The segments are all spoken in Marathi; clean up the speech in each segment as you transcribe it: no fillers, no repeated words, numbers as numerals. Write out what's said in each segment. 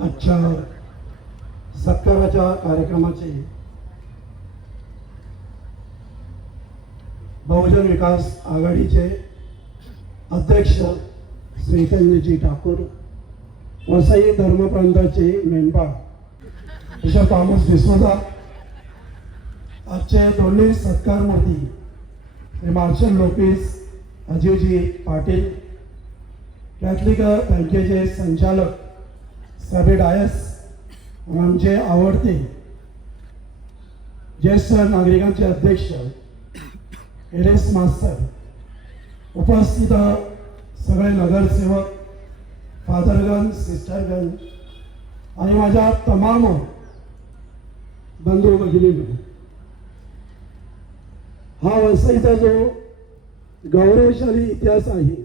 आजच्या सत्काराच्या कार्यक्रमाचे बहुजन विकास आघाडीचे अध्यक्ष श्री चैतन्यजी ठाकूर, वसई धर्मप्रांताचे मेंबर विशाल थॉमस डिसोजा, आजचे दोन्ही सत्कारमूर्ती Shri marshal Lopez Ajayji Patil, Catholic बँकेचे संचालक साबे डायस, आमचे आवडते ज्येष्ठ नागरिकांचे अध्यक्ष एलेस मास्तर, उपस्थित सगळे नगरसेवक, फादरगण, सिस्टरगण आणि माझ्या तमाम बंधू भगिनींनो, हा वसईचा जो गौरवशाली इतिहास आहे,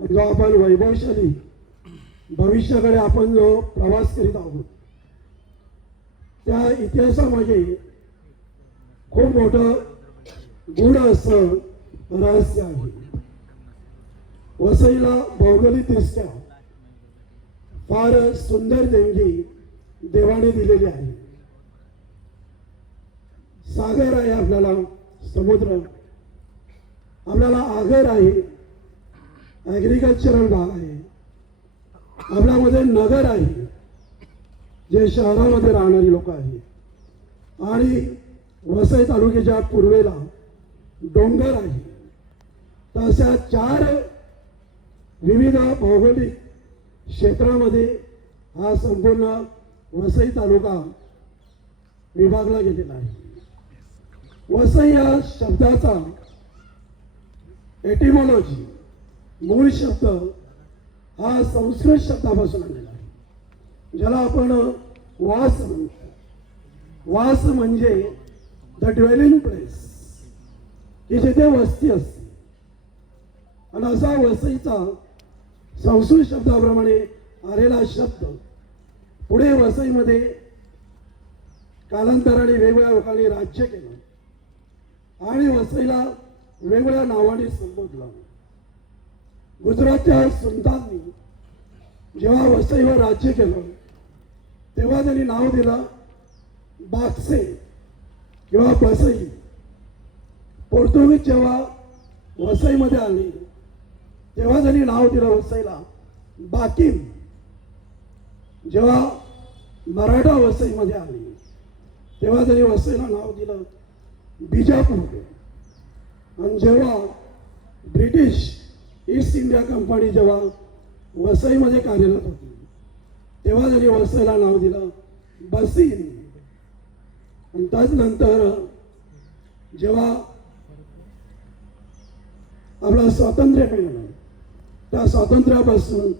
जो आपण वैभवशाली भविष्याकडे आपण जो प्रवास करीत आहोत, त्या इतिहासामागे खूप मोठं गूढ असं रहस्य आहे. वसईला भौगोलिकदृष्ट्या फार सुंदर देणगी देवाने दिलेली आहे. सागर आहे, आपल्याला समुद्र, आपल्याला आगर आहे, ॲग्रिकल्चरल भाग आहे, आपल्यामध्ये नगर आहे जे शहरामध्ये राहणारी लोक आहेत, आणि वसई तालुक्याच्या पूर्वेला डोंगर आहे. तशा 4 विविध भौगोलिक क्षेत्रामध्ये हा संपूर्ण वसई तालुका विभागला गेलेला आहे. वसई या शब्दाचा एटिमॉलॉजी, मूळ शब्द हा संस्कृत शब्दापासून आलेला आहे, ज्याला आपण वास म्हणतो. वास म्हणजे द ड्वेलिंग प्लेस, की जिथे वस्ती असते. आणि असा वसईचा संस्कृत शब्दाप्रमाणे आलेला शब्द पुढे वसईमध्ये कालांतराने वेगवेगळ्या लोकांनी राज्य केलं आणि वसईला वेगवेगळ्या नावाने संबोधलं. गुजरातच्या सुलताननी जेव्हा वसईवर राज्य केलं तेव्हा त्यांनी नाव दिलं बाक्से किंवा बसई. पोर्तुगीज जेव्हा वसईमध्ये आली तेव्हा त्यांनी नाव दिलं वसईला बाकीम. जेव्हा मराठा वसईमध्ये आली तेव्हा त्यांनी वसईला नाव दिलं बिजापूर. आणि जेव्हा ब्रिटिश ईस्ट इंडिया कंपनी जेव्हा वसईमध्ये कार्यरत होती तेव्हा त्यांनी वसईला नाव दिलं बसीन. आणि त्याचनंतर जेव्हा आपलं स्वातंत्र्य मिळालं त्या स्वातंत्र्यापासून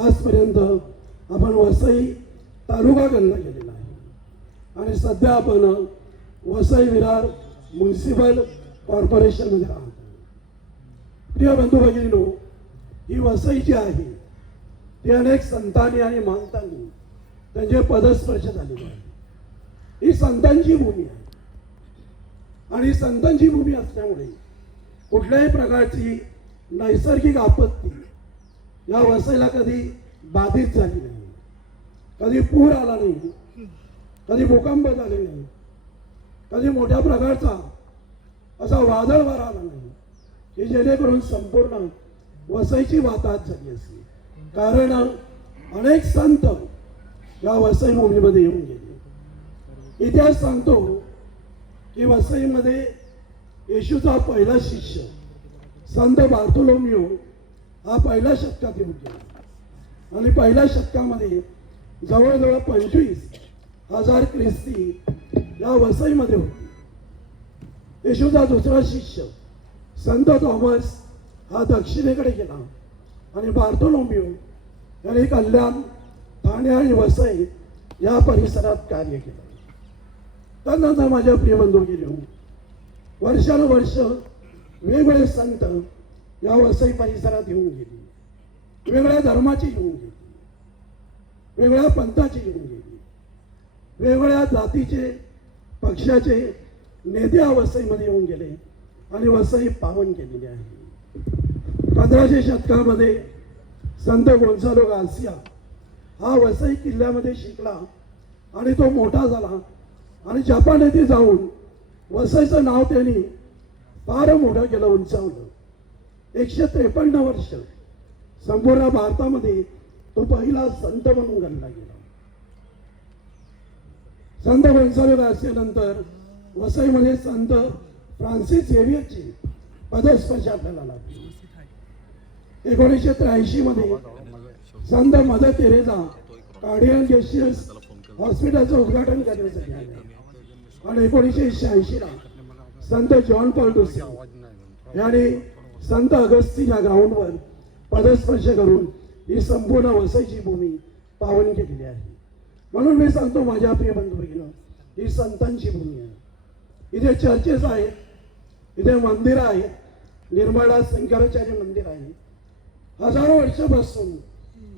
आजपर्यंत आपण वसई तालुका गणला गेलेला आहे. आणि सध्या आपण वसई विरार म्युन्सिपल कॉर्पोरेशनमध्ये राहतो. प्रिय बंधू भगिनींनो, ही वसई जी आहे ती अनेक संतांनी आणि महंतांनी त्यांचे पदस्पर्श झालेले आहे. ही संतांची भूमी आहे आणि संतांची भूमी असल्यामुळे कुठल्याही प्रकारची नैसर्गिक आपत्ती या वसईला कधी बाधित झाली नाही. कधी पूर आला नाही, कधी भूकंप झाले नाही, कधी मोठ्या प्रकारचा असा वादळ वारा आला नाही की जेणेकरून संपूर्ण वसईची वाताहत झाली असती. कारण अनेक संत या वसई भूमीमध्ये येऊन गेले. इतिहास सांगतो की वसईमध्ये येशूचा पहिला शिष्य संत बार्थोलोमियो हा पहिल्या शतकात येऊन गेला. आणि पहिल्या शतकामध्ये जवळजवळ 25,000 ख्रिस्ती या वसईमध्ये होते. येशूचा दुसरा शिष्य संत थॉमस हा दक्षिणेकडे गेला आणि बार्थोलोमियो यांनी कल्याण, ठाणे आणि वसई या परिसरात कार्य केलं. त्यानंतर माझ्या प्रिय बंधू गेले वर्षानुवर्ष वेगवेगळे संत या वसई परिसरात येऊन गेले. वेगळ्या धर्माची येऊन गेली, वेगळ्या पंथाची येऊन गेली, वेगवेगळ्या जातीचे पक्षाचे नेते या वसईमध्ये येऊन गेले आणि वसई पावन केलेली आहे. 1500 शतकामध्ये संत गोन्सालो गार्सिया हा वसई किल्ल्यामध्ये शिकला आणि तो मोठा झाला आणि जपान येथे जाऊन वसईचं नाव त्यांनी फार मोठं केलं, उंचावलं. 153 वर्ष संपूर्ण भारतामध्ये तो पहिला संत म्हणून गणला गेला. संत गोन्सालो गार्सियानंतर वसईमध्ये संत फ्रान्सिस झेवियरची पदस्पर्श आपल्याला लाभली. 1983 मध्ये संत मदर तेरेसा कार्डियन जेशियस हॉस्पिटलचं उद्घाटन करण्यासाठी आले आणि 1986 ला संत जॉन पॉल दुसरे यांनी संत अगस्ती या ग्राउंडवर पदस्पर्श करून ही संपूर्ण वसईची भूमी पावन केलेली आहे. म्हणून मी सांगतो माझ्या प्रिय बंधू भगिनी, ही संतांची भूमी आहे. इथे चर्चेस आहेत, इथे मंदिरं आहेत, निर्मळा शंकराचार्य मंदिर आहे. हजारो वर्षापासून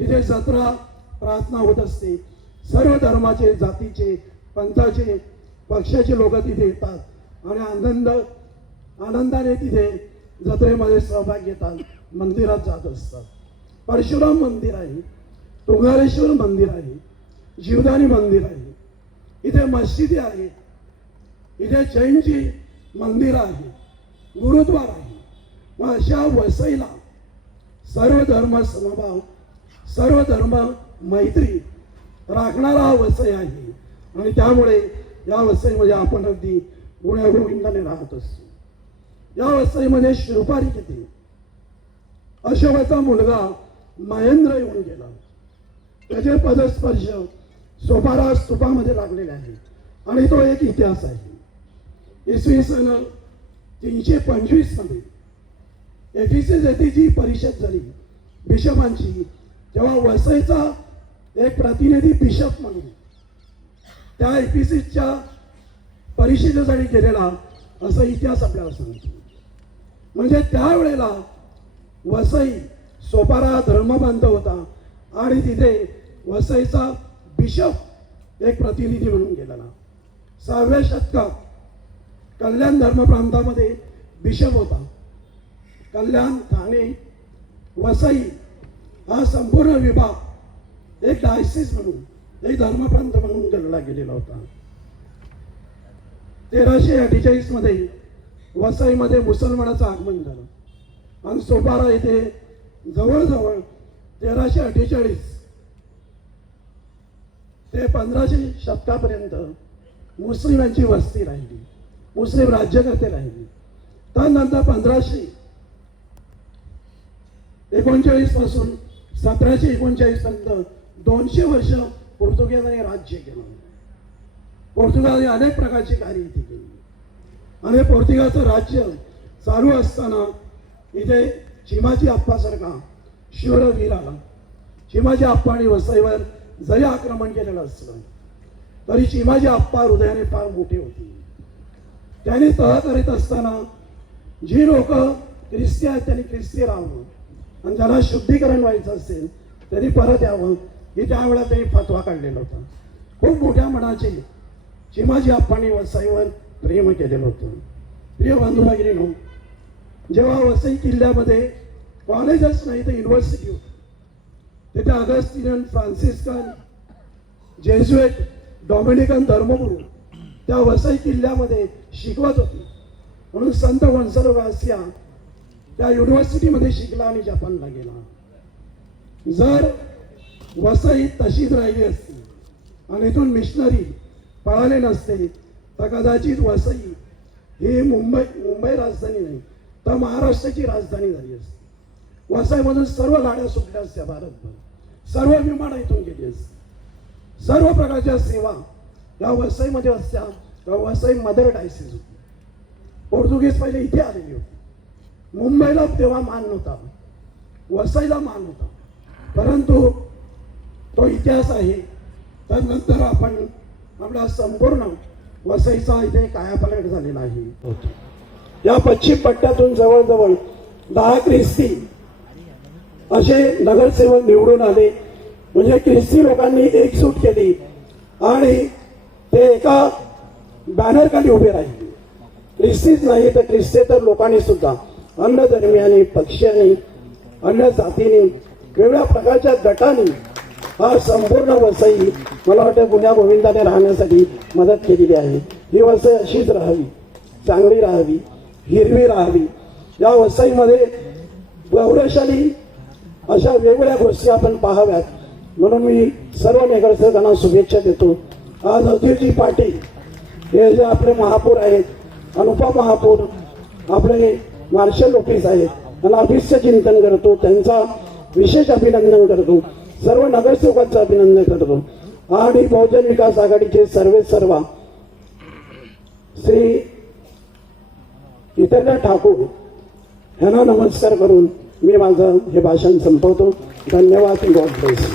इथे जत्रा प्रार्थना होत असते. सर्व धर्माचे, जातीचे, पंथाचे, पक्षाचे लोक तिथे येतात आणि आनंदाने तिथे जत्रेमध्ये सहभाग घेतात, मंदिरात जात असतात. परशुराम मंदिर आहे, तुंगारेश्वर मंदिर आहे, जीवदानी मंदिर आहे, इथे मस्जिदी आहे, इथे जैनची मंदिर आहे, गुरुद्वार आहे. मग अशा वसईला सर्व धर्म समभाव, सर्व धर्म मैत्री राखणारा हा वसई आहे आणि त्यामुळे या वसईमध्ये आपण अगदी गुण्यागोविंदाने राहत असतो. या वसईमध्ये शिरुपारी किती, अशोकाचा मुलगा महेंद्र येऊन गेला, त्याचे पदस्पर्श सोपारा स्तूपामध्ये लागलेले आहे आणि तो एक इतिहास आहे. इसवी सन 325 मध्ये एफिसेस येथे जी परिषद झाली बिशपांची, तेव्हा वसईचा एक प्रतिनिधी बिशप म्हणून त्या एफिसेसच्या परिषदेसाठी गेलेला असा इतिहास आपल्याला सांगतो. म्हणजे त्यावेळेला वसई सोपारा धर्मबंध होता आणि तिथे वसईचा बिशप एक प्रतिनिधी म्हणून गेलेला. 6व्या शतकात कल्याण धर्म प्रांतामध्ये बिशप होता. कल्याण, ठाणे, वसई हा संपूर्ण विभाग एक डायसिस म्हणून, एक धर्मप्रांत म्हणून गणला गेलेला होता. 1348 मध्ये वसईमध्ये मुसलमानाचं आगमन झालं आणि सोपारा येथे जवळजवळ 1348 ते 1500 शतकापर्यंत मुस्लिमांची वस्ती राहिली, मुस्लिम राज्यकर्ते राहिली. त्यानंतर 1539 पासून 1739 पर्यंत 200 वर्ष पोर्तुगीजांनी राज्य केलं. पोर्तुगालने अनेक प्रकारची कार्य इथे केली आणि पोर्तुगालचं राज्य चालू असताना इथे चिमाजी आप्पासारखा शूरवीर आला. चिमाजी आप्पाने वसईवर जरी आक्रमण केलेलं असलं तरी चिमाजी आप्पा हृदयाने फार मोठे होते. त्यांनी तह करीत असताना जी लोक ख्रिस्ती आहेत त्यांनी ख्रिस्ती राहावं आणि ज्याला शुद्धीकरण व्हायचं असेल त्यांनी परत यावं, ही त्यावेळेला त्यांनी फतवा काढलेला होता. खूप मोठ्या मनाचे चिमाजी आप्पांनी वसईवर प्रेम केलेलं होतं. प्रिय बंधू भगिनींनो, जेव्हा वसई किल्ल्यामध्ये कॉलेजच नाही तर युनिव्हर्सिटी होती, तिथे अगस्टिनियन, फ्रान्सिस्कन, जेजुएट, डॉमिनिकन धर्मगुरू त्या वसई किल्ल्यामध्ये शिकवत होते. म्हणून संत गोन्सालो गार्सिया त्या युनिव्हर्सिटीमध्ये शिकला आणि जपानला गेला. जर वसई तशीच राहिली असती आणि इथून मिशनरी पळाले नसते तर कदाचित वसई ही मुंबई राजधानी नाही तर महाराष्ट्राची राजधानी झाली असती. वसईमधून सर्व गाड्या सुटल्या असत्या भारतभर, सर्व विमानं इथून गेली असती, सर्व प्रकारच्या सेवा या वसईमध्ये असत्या. वसई मदर डायसिस होती. पोर्तुगीज पहिले इथे आलेली होती. मुंबईला तेव्हा मान नव्हता, वसईला मान होता, परंतु तो इतिहास आहे. त्यानंतर आपण आपला संपूर्ण वसईचा इथे कायापालट झालेला आहे. या पश्चिम पट्ट्यातून जवळजवळ 10 ख्रिस्ती असे नगरसेवक निवडून आले. म्हणजे ख्रिस्ती लोकांनी एकजूट केली आणि ते एका बॅनर खाली उभे राहिले. ख्रिस्तीच नाही तर ख्रिस्तेतर लोकांनी सुद्धा, अन्य धर्मियांनी, पक्षांनी, अन्य जातींनी, वेगवेगळ्या प्रकारच्या गटांनी हा संपूर्ण वसई मला वाटतं गुण्या गोविंदाने राहण्यासाठी मदत केलेली आहे. ही वसई अशीच राहावी, चांगली राहावी, हिरवी राहावी. या वसईमध्ये गौरवशाली अशा वेगवेगळ्या गोष्टी आपण पाहाव्यात, म्हणून मी सर्व नगरसेवकांना शुभेच्छा देतो. आज अधीरजी पाटील हे जे आपले महापौर आहेत, अनुपा महापौर आपले मार्शल ऑफिस आहेत, त्यांना अभिष्य चिंतन करतो, त्यांचा विशेष अभिनंदन करतो. सर्व नगरसेवकांचं अभिनंदन करतो. आणि बहुजन विकास आघाडीचे सर्वा श्री जितेंद्र ठाकूर यांना नमस्कार करून मी माझं हे भाषण संपवतो. धन्यवाद. God bless.